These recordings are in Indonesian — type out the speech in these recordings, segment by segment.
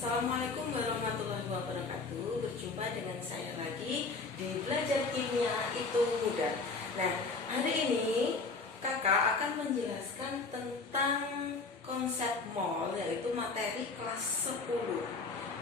Assalamualaikum warahmatullahi wabarakatuh. Berjumpa dengan saya lagi di Belajar Kimia Itu Mudah. Nah, hari ini kakak akan menjelaskan tentang konsep mol, yaitu materi kelas 10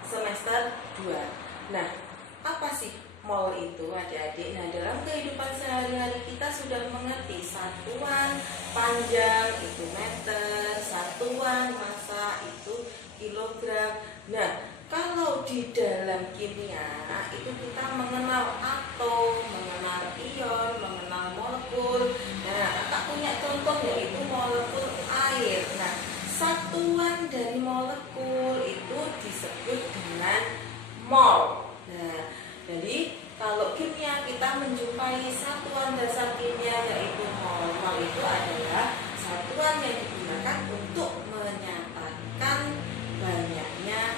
semester 2. Nah, apa sih mol itu, adik-adik? Nah, dalam kehidupan sehari-hari kita sudah mengerti satuan panjang itu meter, satuan massa itu kilogram. Nah, kalau di dalam kimia itu kita mengenal atom, mengenal ion, mengenal molekul. Nah, kita punya contoh yaitu molekul air. Nah, satuan dari molekul itu disebut dengan mol. Nah, jadi kalau kimia kita menjumpai satuan dasar kimia yaitu mol. Mol itu adalah satuan yang digunakan untuk menyatakan banyaknya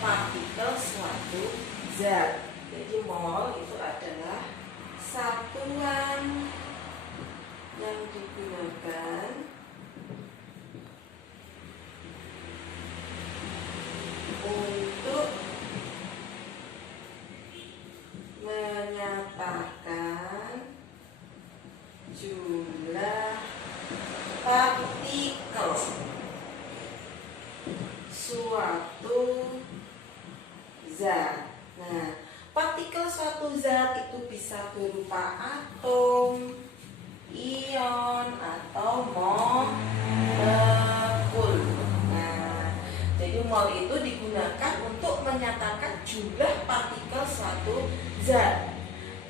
partikel suatu zat. Jadi mol itu adalah satuan yang digunakan untuk menyatakan jumlah partikel suatu zat. Nah, partikel suatu zat itu bisa berupa atom, ion, atau molekul. Nah, jadi mol itu digunakan untuk menyatakan jumlah partikel suatu zat.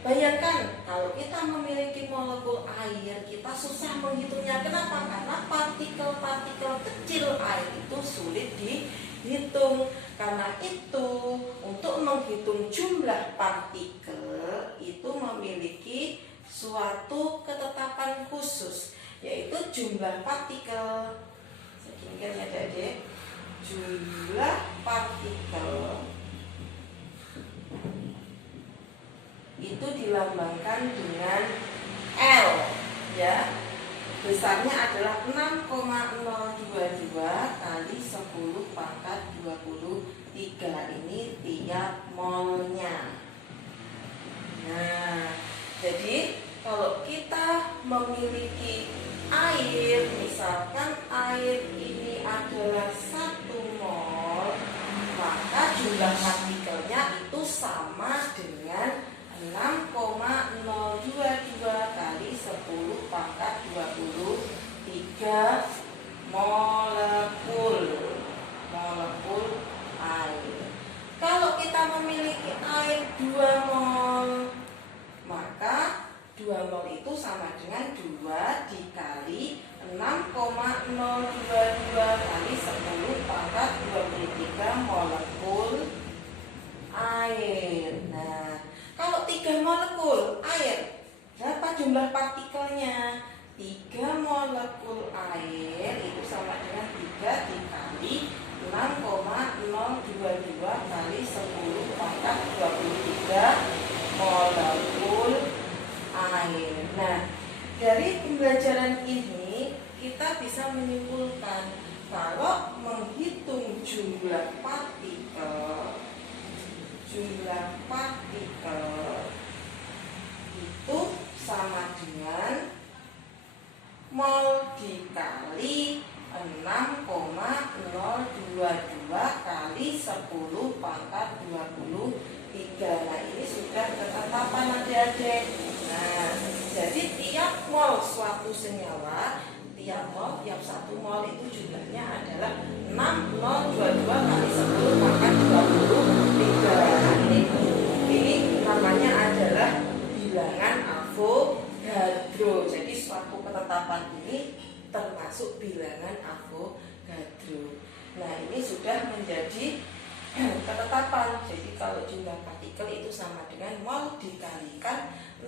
Bayangkan kalau kita memiliki molekul air, kita susah menghitungnya. Kenapa? Karena partikel-partikel kecil air itu sulit dihitung. Karena itu, untuk menghitung jumlah partikel itu memiliki suatu ketetapan khusus, yaitu jumlah partikel. Segini ya, Adik. Jumlah partikel itu dilambangkan dengan L, ya. Besarnya adalah 6,022 kali 10 pangkat 23. Ini tiap molnya. Nah, jadi kalau kita memiliki air, misalkan air ini adalah 1 mol, maka jumlah partikelnya itu sama dengan 6,022 kali 10 pangkat 23 molekul air. Kalau kita memiliki air 2 mol, maka 2 mol itu sama dengan 2 dikali 6,022 kali 10 pangkat 23 molekul air. Nah, kalau 3 molekul air, berapa jumlah partikelnya? 3 molekul air itu sama dengan 3 dikali 6,022 kali 10 pangkat 23 molekul air. Nah, dari pembelajaran ini kita bisa menyimpulkan kalau menghitung jumlah partikel itu sama dengan mol dikali 6,022 kali 10 pangkat 23. Nah, ini sudah ketetapan adik-adik. Nah, jadi tiap mol suatu senyawa, tiap 1 mol itu jumlahnya adalah 6,022 kali 10 pangkat 23. Ini namanya adalah bilangan Avogadro. Jadi suatu ketetapan ini termasuk bilangan Avogadro. Nah, ini sudah menjadi ketetapan. Jadi kalau jumlah partikel itu sama dengan mol dikalikan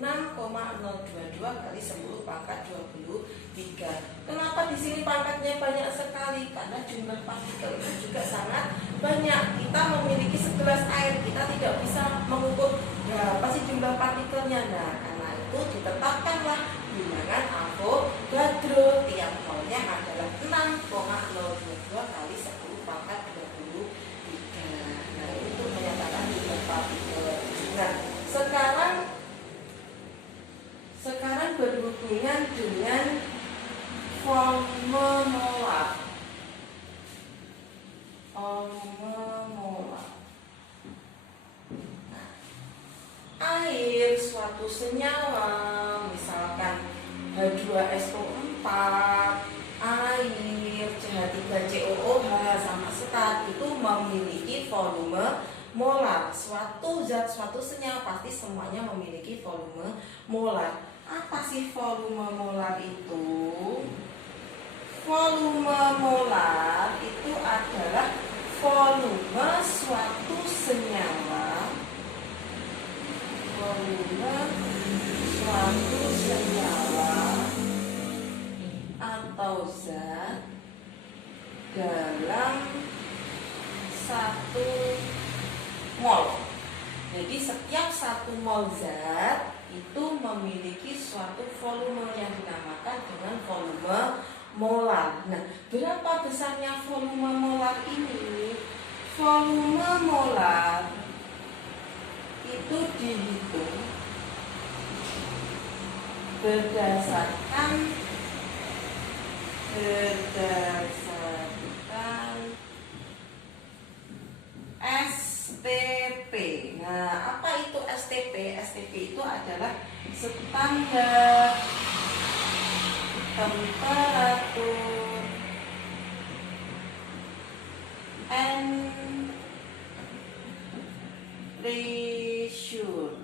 6,022 kali 10 pangkat 23. Kenapa di sini pangkatnya banyak sekali? Karena jumlah partikel itu juga sangat banyak. Kita memiliki segelas air, kita tidak bisa mengukur berapa sih jumlah partikelnya. Nah, karena itu ditetapkanlah bilangan Avogadro. Tiap molnya adalah 6,022 kali 10 pangkat 23. molar. Air suatu senyawa, misalkan H2SO4, air, CH3COOH sama serat itu memiliki volume molar. Suatu zat, suatu senyawa pasti semuanya memiliki volume molar. Apa sih volume molar itu? Volume molar itu adalah volume suatu senyawa, volume suatu senyawa atau zat dalam 1 mol. Jadi setiap 1 mol zat itu memiliki suatu volume yang dinamakan dengan volume molar. Nah, berapa besarnya volume molar ini? Volume molar itu dihitung berdasarkan STP. Nah, apa itu STP? STP itu adalah standar temperatur and pressure.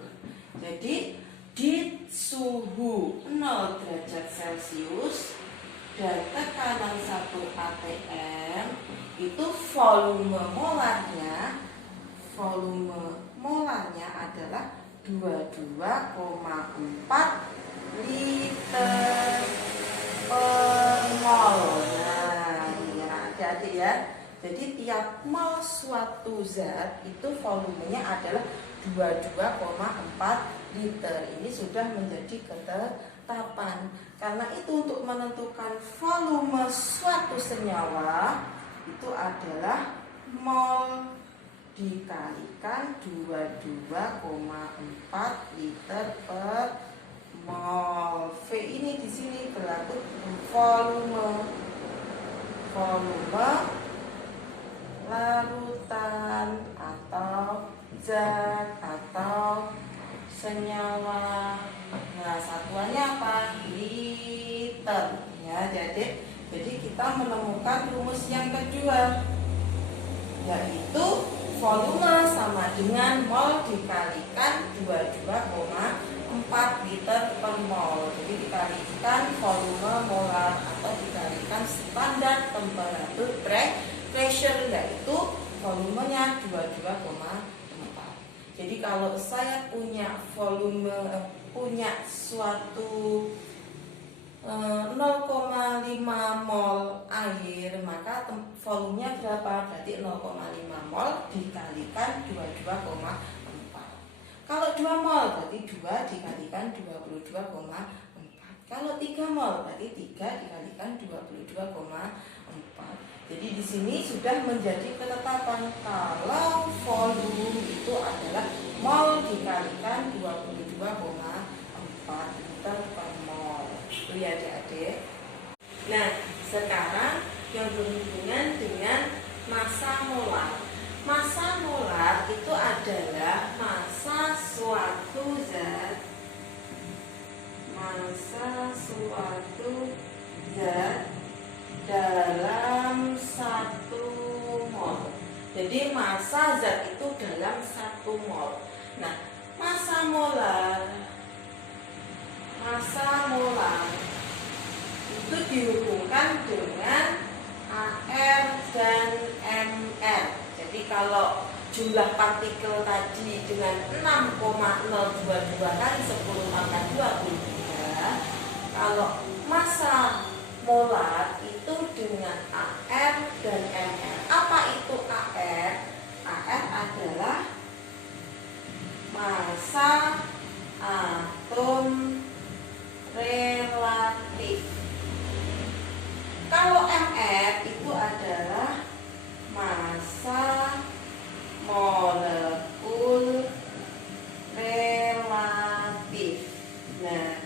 Jadi di suhu 0 derajat Celcius dan tekanan 1 atm itu volume molarnya adalah 22,4 liter per mol. Nah, ini adik-adik ya. Jadi tiap mol suatu zat itu volumenya adalah 22,4 liter. Ini sudah menjadi ketetapan. Karena itu untuk menentukan volume suatu senyawa itu adalah mol dikalikan 22,4 liter per mol. V ini di sini berlaku volume larutan atau zat atau senyawa. Nah, satuannya apa? Liter. Ya, jadi kita menemukan rumus yang kedua, yaitu volume sama dengan mol dikalikan 22,4 liter per mol. Jadi dikalikan volume molar atau dikalikan standar temperatur pressure, yaitu volumenya 22,4. Jadi kalau saya punya suatu 0,5 mol air, maka volumenya berapa? Berarti 0,5 mol dikalikan 22,4. Kalau 2 mol berarti 2 dikalikan 22,4. Kalau 3 mol berarti 3 dikalikan 22,4. Jadi di sini sudah menjadi ketetapan kalau volume itu adalah mol dikalikan 22,4 liter per mol. Itu ya adik-adik. Nah, sekarang yang berhubungan dengan massa molar. Massa molar itu adalah massa suatu zat dalam 1 mol. Jadi massa zat itu dalam 1 mol. Nah, massa molar itu dihubungkan dengan AR dan MR. Jadi kalau jumlah partikel tadi dengan 6,022 kali 10 pangkat 23, kalau massa molar itu dengan AR dan MR. Apa itu AR? AR adalah massa atom relatif. Kalau MR itu adalah massa molekul relatif. Nah,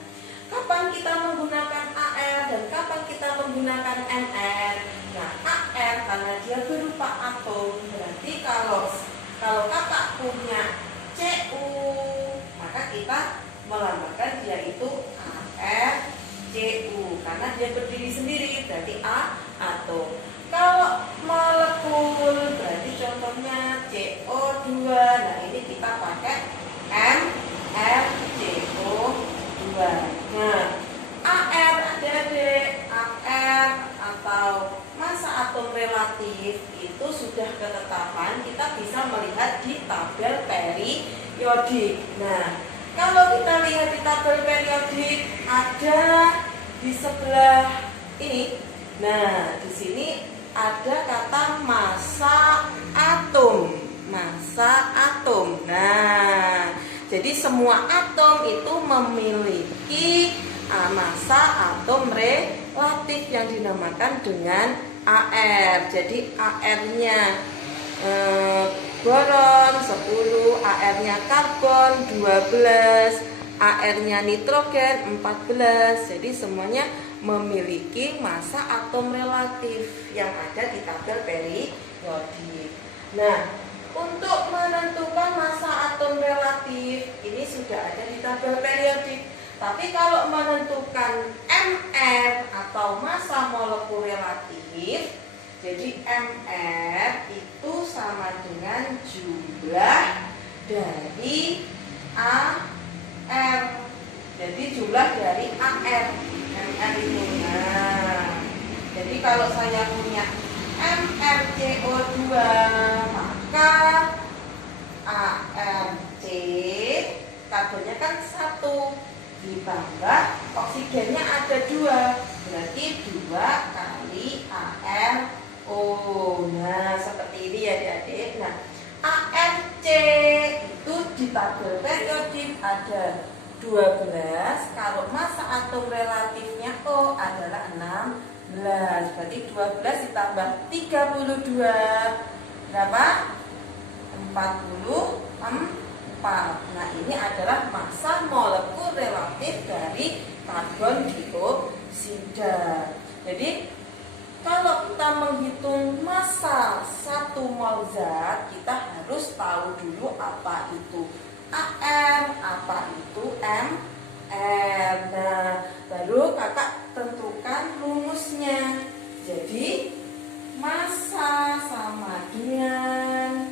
kapan kita menggunakan AR dan kapan kita menggunakan MR? Nah, AR karena dia berupa atom, berarti punya Cu, maka kita melambangkan dia itu ArCu karena dia berdiri sendiri, berarti atom. Kalau molekul berarti contohnya CO2. Nah, ini kita pakai MrCO2. Nah, Ar adik-adik, Ar atau masa atom relatif itu sudah ketetapan, kita bisa melihat di tabel periodik. Nah, kalau kita lihat di tabel periodik ada di sebelah ini. Nah, di sini ada kata massa atom. Massa atom. Nah, jadi semua atom itu memiliki massa atom relatif yang dinamakan dengan Ar. Jadi Ar-nya boron 10, Ar-nya karbon 12, Ar-nya nitrogen 14. Jadi semuanya memiliki massa atom relatif yang ada di tabel periodik. Nah, untuk menentukan massa atom relatif ini sudah ada di tabel periodik. Tapi kalau menentukan Mr atau massa molekul relatif, jadi Mr itu sama dengan jumlah dari Ar. Jadi jumlah dari Ar. Mr itu. Nah, jadi kalau saya punya MrCO2, maka Arc karbonnya kan 1 ditambah oksigennya ada 2, berarti 2 kali ArO. Nah, seperti ini ya adik-adik. Nah, Arc itu di tabel periodik ada 12. Kalau massa atom relatifnya O adalah 16. Berarti 12 ditambah 32 berapa? 44. Nah, ini adalah massa molekul relatif dari karbon dioksida. Jadi kalau kita menghitung massa 1 mol zat, kita harus tahu dulu apa itu Ar, apa itu Mr. Nah, baru kakak tentukan rumusnya. Jadi massa sama dengan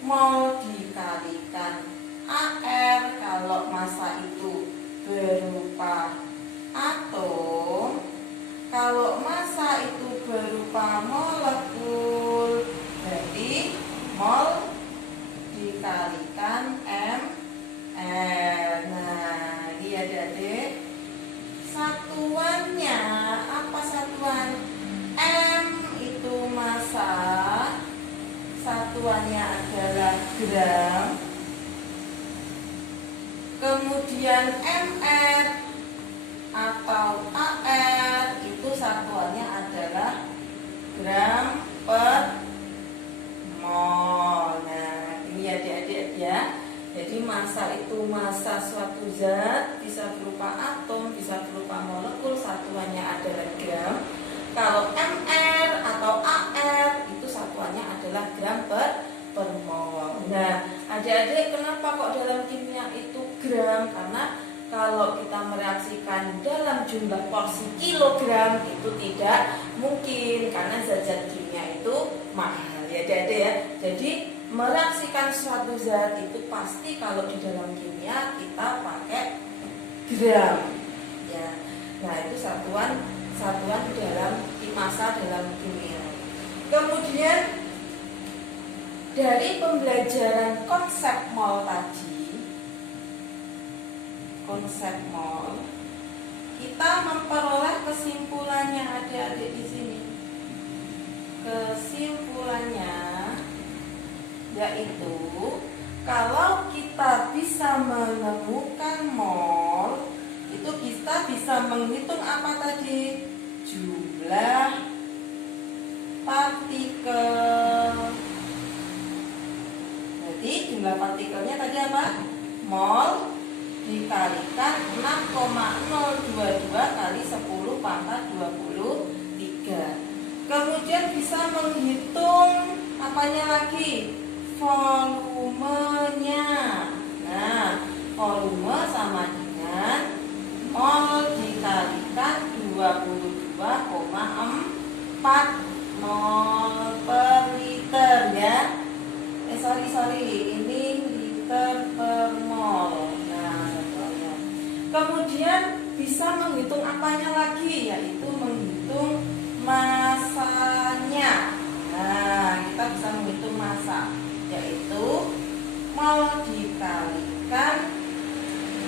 mol dikalikan Ar. Kalau massa itu berupa atom, kalau massa itu berupa molekul, berarti mol dikalikan Mr. Nah, ini adik-adik, satuannya apa satuan? M itu massa, satuannya adalah gram. Kemudian Mr atau Ar itu satuannya adalah gram per mol. Nah, ini adik-adik ya. Jadi massa itu massa suatu zat, bisa berupa atom, bisa berupa molekul, satuannya adalah gram. Kalau Mr atau Ar itu satuannya adalah gram per mol. Nah, adik-adik, kenapa kok dalam kimia itu gram? Karena kalau kita mereaksikan dalam jumlah porsi kilogram itu tidak mungkin, karena zat-zat kimia itu mahal ya adik-adik ya. Jadi mereaksikan suatu zat itu pasti kalau di dalam kimia kita pakai gram ya. Nah, itu satuan dalam massa dalam kimia. Kemudian dari pembelajaran konsep mol tadi, konsep mol, kita memperoleh kesimpulannya adik-adik di sini. Kesimpulannya yaitu kalau kita bisa menemukan mol, itu kita bisa menghitung apa tadi? Jumlah partikel. Jadi jumlah partikelnya tadi apa? Mol dikalikan 6,022 kali 10 pangkat 23. Kemudian bisa menghitung apanya lagi? volumenya. Nah, volume sama dengan mol dikalikan 22,4 mol per liter ya. Ini liter per mol. Nah, contohnya. Kemudian bisa menghitung apanya lagi, yaitu menghitung masanya. Nah, kita bisa menghitung massa, yaitu mol dikalikan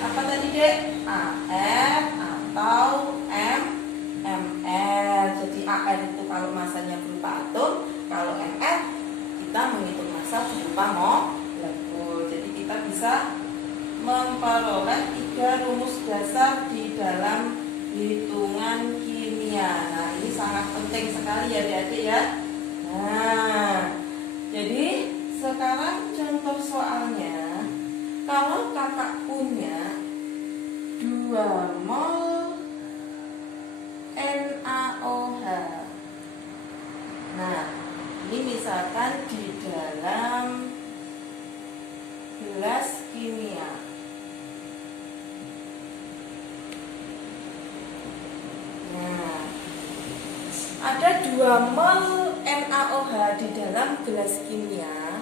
apa tadi dek? AR atau ml. Jadi AR itu kalau massanya berupa atom, kalau ml kita menghitung massa berupa molekul. Jadi kita bisa memperoleh 3 rumus dasar di dalam hitungan kimia. Nah, ini sangat penting sekali ya adik-adik ya. Nah, jadi sekarang contoh soalnya, kalau kakak punya 2 mol NaOH. Nah, ini misalkan di dalam gelas kimia. Nah, ada 2 mol NaOH di dalam gelas kimia,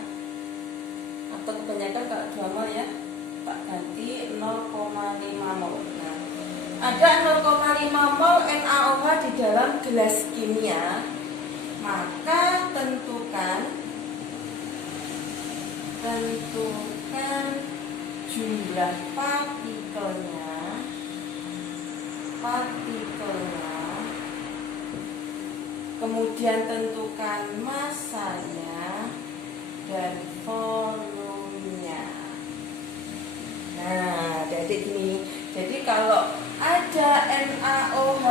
atau kebanyakan kalau 2 mol ya, tak ganti 0,5 mol. Nah, ada 0,5 mol NaOH di dalam gelas kimia, maka tentukan jumlah partikelnya, kemudian tentukan massanya dan volumenya. Nah, jadi gini. Jadi kalau ada NaOH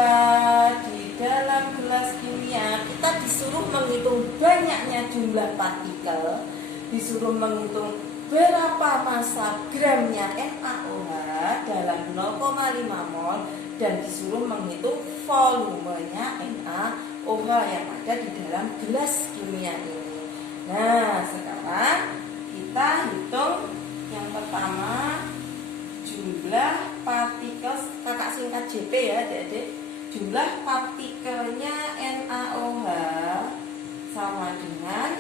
di dalam gelas kimia, kita disuruh menghitung banyaknya jumlah partikel, disuruh menghitung berapa massa gramnya NaOH dalam 0,5 mol, dan disuruh menghitung volumenya NaOH yang ada di dalam gelas kimia ini. Nah, sekarang kita hitung yang pertama, jumlah partikel, kakak singkat JP ya adik-adik. Jumlah partikelnya NaOH sama dengan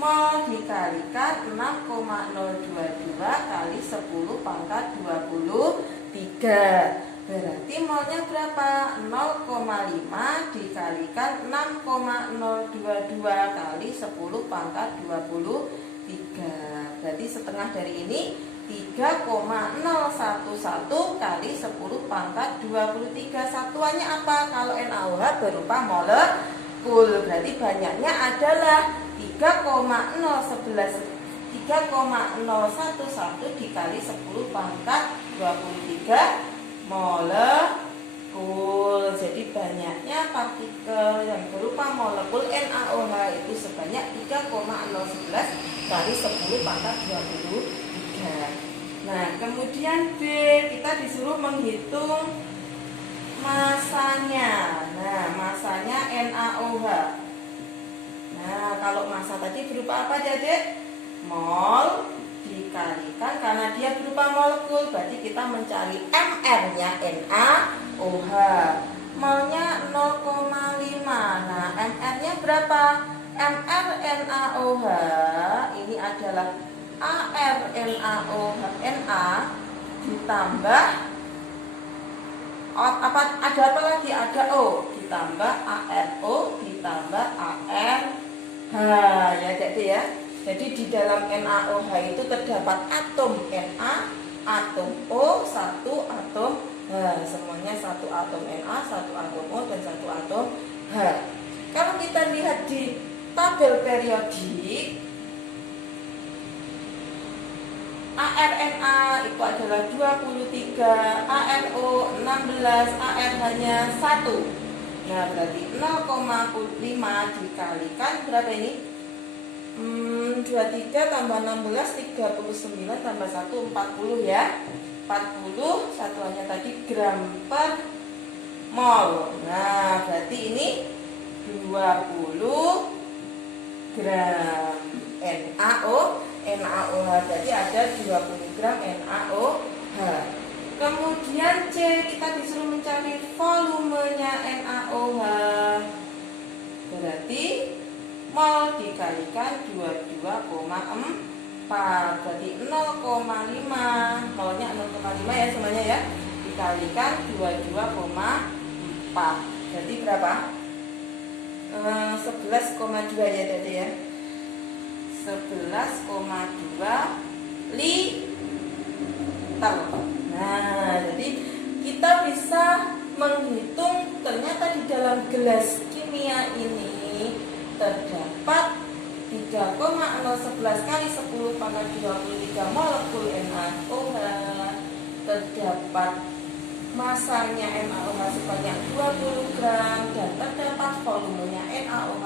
mol dikalikan 6,022 kali 10 pangkat 23. Berarti molnya berapa? 0,5 dikalikan 6,022 kali 10 pangkat 23. Berarti setengah dari ini 3,011 kali 10 pangkat 23. Satuannya apa? Kalau NaOH berupa molekul, berarti banyaknya adalah 3,011 dikali 10 pangkat 23 molekul. Jadi banyaknya partikel yang berupa molekul NaOH itu sebanyak 3,011 kali 10 pangkat 23. Nah, kemudian B, kita disuruh menghitung masanya. Nah, masanya NaOH. Nah, kalau massa tadi berupa apa adik? Mol dikalikan, karena dia berupa molekul, berarti kita mencari mR-nya NaOH. Molnya 0,5. Nah, mR-nya berapa? mR NaOH ini adalah AR NaOH Na ditambah ada apa lagi? Ada O ditambah ARO ditambah ARH ya adik-adik ya. Jadi di dalam NaOH itu terdapat atom Na, atom O, satu atom H. Semuanya satu atom Na, satu atom O, dan satu atom H. Kalau kita lihat di tabel periodik, ARNA itu adalah 23, ARO 16, ARH-nya 1. Nah, berarti 0,5 dikalikan berapa ini? 23 tambah 16, 39 tambah 1, 40 ya. 40, satuannya tadi gram per mol. Nah, berarti ini 20 gram NaOH. Berarti ada 20 gram NaOH. Kemudian C, kita disuruh mencari volumenya NaOH. Berarti mol dikalikan 22,4. Berarti 0,5. Molnya 0,5 ya semuanya ya. Dikalikan 22,4. Berarti berapa? 11,2 ya tadi ya. 11,2 liter. Nah, jadi kita bisa menghitung ternyata di dalam gelas kimia ini terdapat 3,011 kali 10 pangkat 23 molekul NaOH. Terdapat masanya NaOH sebanyak 20 gram dan terdapat volumenya NaOH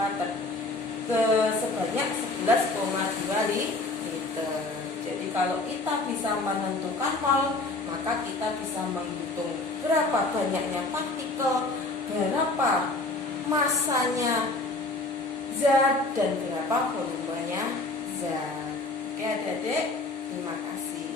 sebanyak 11,2 liter. Jadi kalau kita bisa menentukan mol, maka kita bisa menghitung berapa banyaknya partikel, berapa masanya zat, dan berapa volumenya zat. Oke adik-adik, terima kasih.